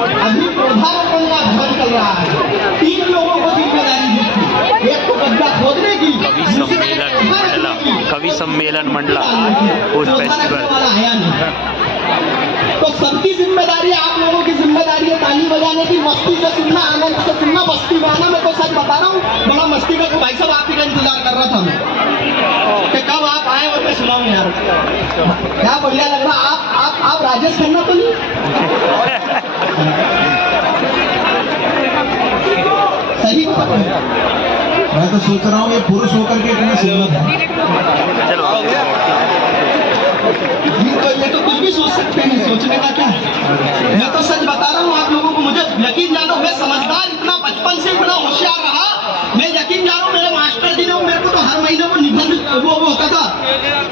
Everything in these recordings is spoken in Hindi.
अभी क्रोधारोपण का अभियान चल रहा है। 3 लोगों को जिम्मेदारी दी थी, एक को गड्ढा खोदने की, कवि सम्मेलन मंडला पोस्ट फेस्टिवल वाला आया नहीं। तो सबकी जिम्मेदारी, आप लोगों की जिम्मेदारी है ताली बजाने की, मस्ती से सुनना, आनंद से सुनना, मस्ती में आना। मैं तो सच बता रहा हूँ, बड़ा मस्ती का भाई साहब आप ही का इंतजार कर रहा था मैं कि कब आप आए और मैं सुनाऊं यार। क्या बढ़िया लग रहा। आप राजेश खन्ना तो नहीं? सही बात है। मैं तो सोच रहा हूँ ये पुरुष होकर के इतने सुंदर है। चलो ये तो कुछ भी सोच सकते हैं, सोचने का क्या है। मैं तो सच बता रहा हूँ आप लोगों को, मुझे यकीन जानो मैं समझदार इतना बचपन से इतना होशियार रहा। मैं यकीन जानो मेरे मास्टर जी ने मेरे को तो हर महीने वो निबंध वो होता था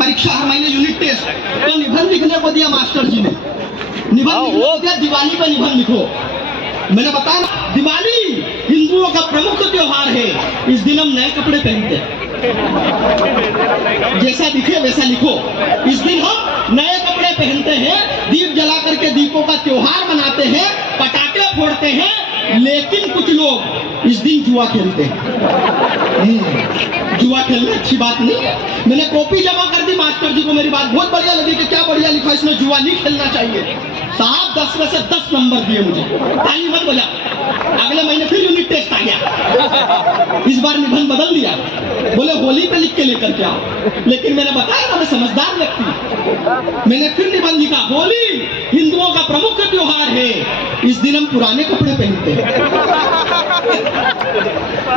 परीक्षा, हर महीने यूनिट टेस्ट, तो निबंध लिखने को दिया मास्टर जी ने। निबंध लिखने को दिया, दिवाली पे निबंध लिखो। मैंने बताया ना, दिवाली हिंदुओं का प्रमुख त्योहार है। इस दिन हम नए कपड़े पहनते हैं, जैसा दिखे वैसा लिखो। इस दिन हम नए कपड़े पहनते हैं, दीप जला करके दीपों का त्योहार मनाते हैं, पटाखे फोड़ते हैं। लेकिन कुछ लोग इस दिन जुआ खेलते हैं। जुआ खेलना अच्छी बात नहीं है। मैंने कॉपी जमा कर दी मास्टर जी को, मेरी बात बहुत बढ़िया लगी कि क्या बढ़िया लिखा, इसमें जुआ नहीं खेलना चाहिए। साहब 10 में से 10 नंबर दिए मुझे, ताली मत बजा। अगले महीने फिर यूनिट टेस्ट आ गया, इस बार निबंध बदल दिया, बोले होली पे लिख के लेकर के आओ। लेकिन मैंने बताया ना मैं समझदार व्यक्ति, मैंने फिर निबंध लिखा, होली हिंदुओं का प्रमुख त्योहार है। इस दिन हम पुराने कपड़े पहनते हैं,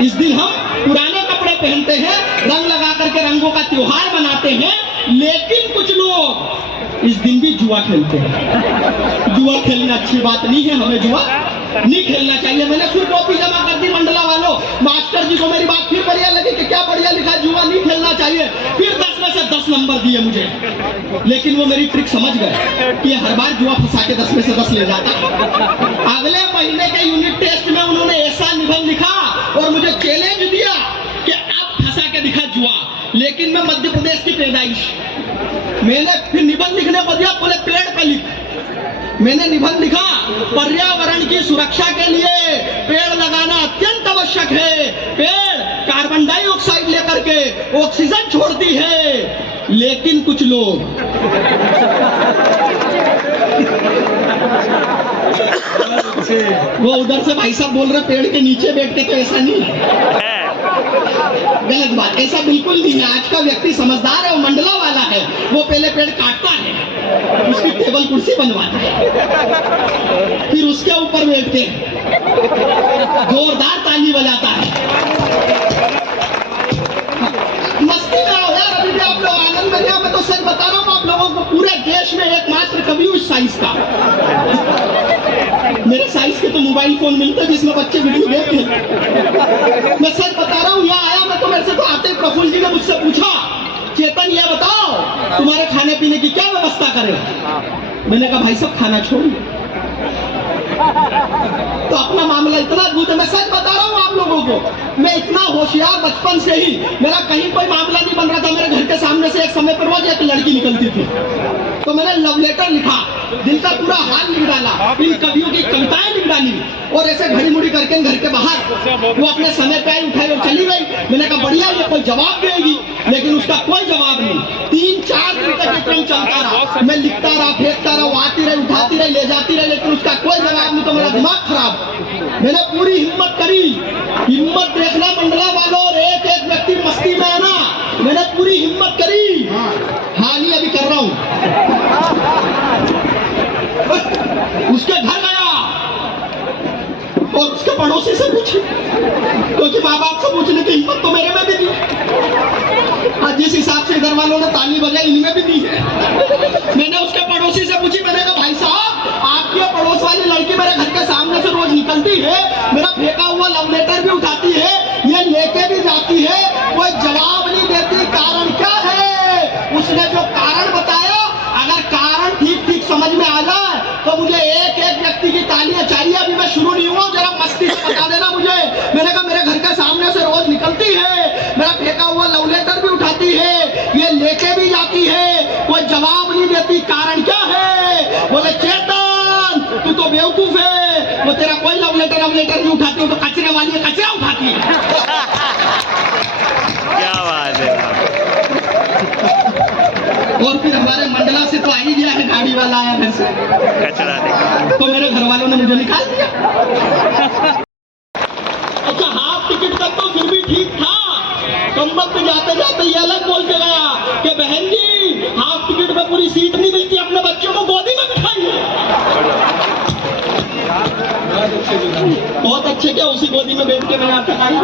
इस दिन हम पुराने कपड़े पहनते हैं, रंग लगा करके रंगों का त्योहार मनाते हैं। लेकिन कुछ लोग इस दिन भी जुआ खेलते हैं। जुआ खेलना अच्छी बात नहीं है, हमें जुआ नहीं खेलना चाहिए। मैंने फिर कॉपी जमा कर दी मंडला वालों, मास्टर जी को मेरी बात फिर बढ़िया लगी कि क्या बढ़िया लिखा, जुआ नहीं खेलना चाहिए। फिर 10 में से 10 नंबर दिए मुझे। लेकिन वो मेरी ट्रिक समझ गए कि हर बार जुआ फंसा के 10 में से 10 ले जाता। अगले महीने के यूनिट टेस्ट में उन्होंने ऐसा निबंध लिखा और मुझे चैलेंज दिया कि आप फंसा के दिखा जुआ। लेकिन मैं मध्य प्रदेश की पैदाइश, मैंने फिर निबंध लिखने को दिया, बोले पेड़ पे लिख। मैंने निबंध लिखा, पर्यावरण की सुरक्षा के लिए पेड़ लगाना अत्यंत आवश्यक है। पेड़ कार्बन डाइऑक्साइड लेकर के ऑक्सीजन छोड़ती है। लेकिन कुछ लोग वो उधर से भाई साहब बोल रहे पेड़ के नीचे बैठ के, तो ऐसा नहीं है, गलत बात, ऐसा बिल्कुल नहीं है। आज का व्यक्ति समझदार है, वो मंडला वाला है, वो पहले पेड़ काटता है, उसकी टेबल कुर्सी बनवाता है, फिर उसके ऊपर बैठ के जोरदार ताली बजाता है। मस्ती में आओ यार, अभी भी आप लोग आनंद में जाओ। मैं तो सच बता रहा हूँ आप लोगों को, पूरे देश में एकमात्र कवि उस साइज का, मेरे साइज के तो मोबाइल फोन मिलते जिसमें बच्चे वीडियो देखते हैं। मैं सच बता रहा हूँ, यहाँ आया मैं तो, मेरे से तो आते प्रफुल्ल जी ने मुझसे पूछा, चेतन ये बताओ तुम्हारे खाने पीने की क्या व्यवस्था करें। मैंने कहा भाई साहब खाना छोड़िए। तो अपना मामला इतना अद्भुत है, मैं सच बता रहा हूँ आप लोगों को, मैं इतना होशियार बचपन से ही, मेरा कहीं कोई मामला नहीं बन रहा था। मेरे घर के सामने से एक समय पर रोज एक लड़की निकलती थी, तो मैंने लव लेटर लिखा, दिल का पूरा हाल लिख डाला, इन कवियों की कविताएं लिख डाली, और ऐसे घड़ी मुड़ी करके घर के बाहर वो अपने समय पे आई, उठाई और चली गई। मैंने कहा बढ़िया ये कोई जवाब देगी, लेकिन उसका कोई जवाब नहीं। 3-4 दिन तक ये क्रम चलता रहा, मैं लिखता रहा, फेंकता रहा, वो आती रही, उठाती रही, ले जाती रही, लेकिन उसका कोई जवाब नहीं। तो मेरा दिमाग खराब, मैंने पूरी हिम्मत करी, हिम्मत देखना मंडला वालों, और एक एक व्यक्ति मस्ती में आना, मैंने पूरी हिम्मत करी। हाँ नहीं अभी कर रहा हूं, उसके घर गया और उसके पड़ोसी से पूछी, क्योंकि माँ बाप से पूछने की हिम्मत तो मेरे में भी नहीं, आज जिस हिसाब से घर वालों ने ताली बजाई इनमें भी नहीं है। मैंने उसके पड़ोसी से पूछी, मैंने कहा भाई साहब आपकी पड़ोस वाली लड़की मेरे घर के सामने से रोज निकलती है, मेरा फेंका हुआ लव लेटर भी उठाती है, ये लेके भी जाती है, कोई जवाब नहीं देती, कारण क्या है। उसने जो कारण बताया, अगर कारण ठीक ठीक समझ में आ जाए तो मुझे एक एक व्यक्ति की तालियां चाहिए। अभी मैं शुरू नहीं हुआ, जरा मस्ती से बता देना मुझे। मैंने कहा मेरे घर के सामने से रोज निकलती है, मेरा फेंका हुआ लव लेटर भी उठाती है, ये लेके भी जाती है, कोई जवाब नहीं देती, कारण क्या है। बोले चेतन तू तो बेवकूफ बेवकूफ है, वो तेरा कोई लव लेटर नहीं उठाती, वो तो कचरे वाली है, कचरा उठाती है। क्या बात है। और फिर हमारे मंडला से तो आ ही गया है, गाड़ी वाला आया घर से, कचरा निकाल। तो मेरे घर वालों ने मुझे निकाल दिया। अच्छा हाफ टिकट तक तो फिर भी ठीक था, कम वक्त जाते जाते ये अलग बोल के गया कि बहन जी हाफ टिकट में पूरी सीट नहीं मिलती, अपने बच्चों को गोदी में बिठाइए। बहुत अच्छे, क्या उसी गोदी में बैठ के मैं यहाँ तक आया।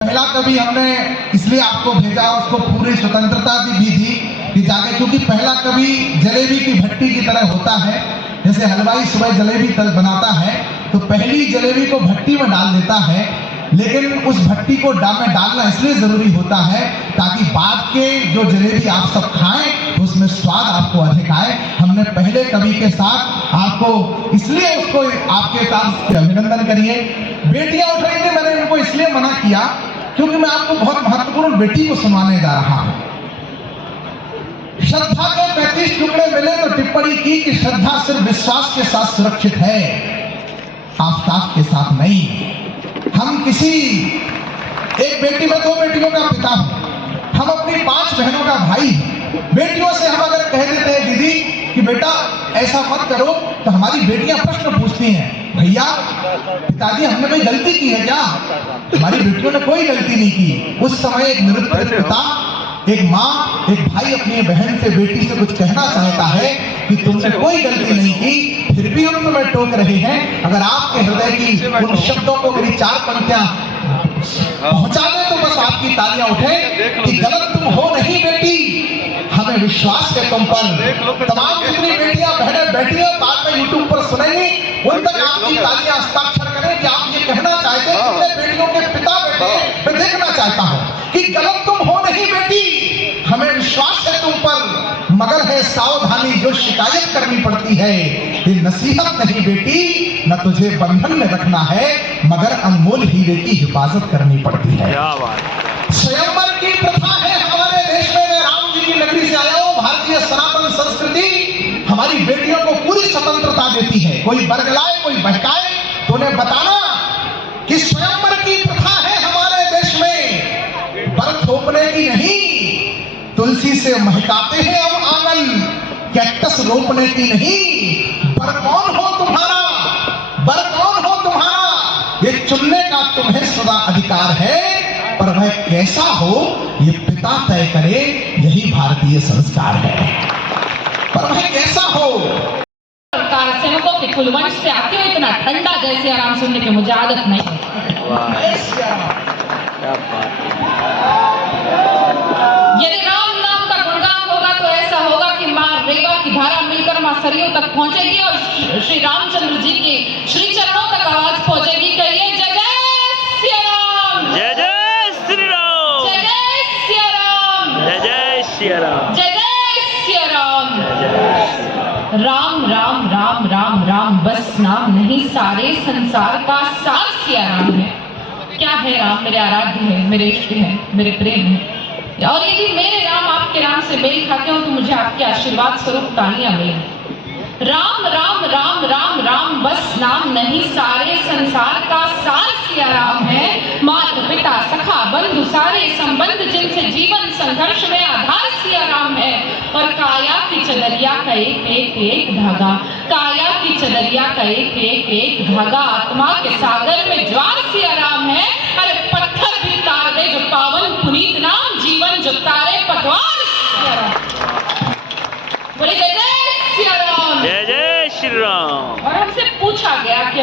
पहला कभी हमने इसलिए आपको भेजा, उसको पूरी स्वतंत्रता दी थी कि जाके, क्योंकि पहला कभी जलेबी की भट्टी की तरह होता है। जैसे हलवाई सुबह जलेबी बनाता है तो पहली जलेबी को भट्टी में डाल देता है, लेकिन उस भट्टी को डालना इसलिए जरूरी होता है ताकि बाद के जो जलेबी आप सब खाएं तो उसमें स्वाद आपको अधिक आए। हमने पहले कवि के साथ आपको इसलिए उसको आपके साथ अभिनंदन करिए। बेटियां उठ रही थी, मैंने उनको इसलिए मना किया क्योंकि मैं आपको बहुत महत्वपूर्ण बेटी को सुनाने जा रहा हूं। श्रद्धा के 35 टुकड़े मिले तो टिप्पणी की कि श्रद्धा सिर्फ विश्वास के साथ सुरक्षित है, आफताब के साथ नहीं। हम किसी एक बेटी में 2 बेटियों का पिता हूं, हम अपनी 5 बहनों का भाई हैं। बेटियों से हम अगर कह देते हैं दीदी कि बेटा ऐसा मत करो, तो हमारी बेटियां प्रश्न पूछती हैं, भैया पिताजी हमने कोई गलती की है क्या? हमारी बेटियों ने कोई गलती नहीं की। उस समय एक निरुत्तर पिता, एक माँ, एक भाई अपनी बहन से, बेटी से कुछ कहना चाहता है कि तुमने कोई गलती नहीं की, फिर भी हम तुम्हें टोक रहे हैं। अगर आपके हृदय की उन शब्दों को मेरी 4 पंक्तियां पहुंचा दे तो बस आपकी तालियां उठे कि गलत तुम हो नहीं बेटी, हमें विश्वास है तुम पर। तमाम जितनी बेटियां बहनें बैठी हैं, बाद में यूट्यूब पर सुनेंगी, उन तक आपकी तालियां हस्ताक्षर करें कि आप ये कहना चाहते हैं कि मेरे बेटियों के पिता बैठे, मैं देखना चाहता हूं कि गलत तुम हो नहीं बेटी, हमें विश्वास है तुम पर, मगर है सावधानी जो शिकायत करनी पड़ती है। ये नसीहत नहीं बेटी, न तुझे बंधन में रखना है, मगर अनमोल हीरे की हिफाजत करनी पड़ती है। क्या बात। स्वयंवर की प्रथा है हमारे देश में। मैं राम जी की नगरी से आया हूं। भारतीय सनातन संस्कृति हमारी बेटियों को पूरी स्वतंत्रता देती है। कोई बरगलाए, कोई बहकाए, तो उन्हें बताना कि स्वयंवर की प्रथा है हमारे देश में। बर थोपने की नहीं, तुलसी से महकाते हैं हम आंगन, कैक्टस रोपने की नहीं। बर कौन हो तुम्हारा, बर कौन हो तुम्हारा, ये चुनने का तुम्हें सदा अधिकार है, पर वह कैसा हो ये पिता तय करे, यही भारतीय संस्कार है। पर वह कैसा हो। सरकार सेवकों के कुलवंश से आते हो, इतना ठंडा जैसे आराम सुनने की मुझे आदत नहीं है। वाह, क्या बात। यदि राम नाम का गुणगान होगा तो ऐसा होगा कि माँ रेवा की धारा मिलकर माँ सरयू तक पहुंचेगी और श्री रामचंद्र जी के श्री चरणों तक आवाज पहुंचेगी। कहिए जय जय श्री राम, जय जय श्री राम, जय जय श्री राम, जय जय श्री राम, जय जय श्री राम। राम राम राम राम राम बस नाम नहीं, सारे संसार का सार सिया राम है। क्या है राम? मेरे आराध्य है, मेरे इष्ट है, मेरे प्रेम है। और यदि मेरे राम आपके राम से मेल खाते हो तो मुझे आपके आशीर्वाद स्वरूप तालियां मिलेंगी। राम राम राम राम राम बस नाम नहीं, सारे संसार का सार सिया राम है। माता पिता सखा बंधु सारे संबंध जिनसे जीवन संघर्ष में आधार सिया राम है। और काया की चदरिया का एक एक एक धागा, काया की चदरिया का एक एक एक धागा, आत्मा के सागर में ज्वार सिया राम है। अरे पत्थर भी तार दे जो पावन पुनीत नाम, जीवन जो तारे पतवार सिया राम। बोले जय जय सिया राम, जय जय श्री राम। और हमसे पूछा गया कि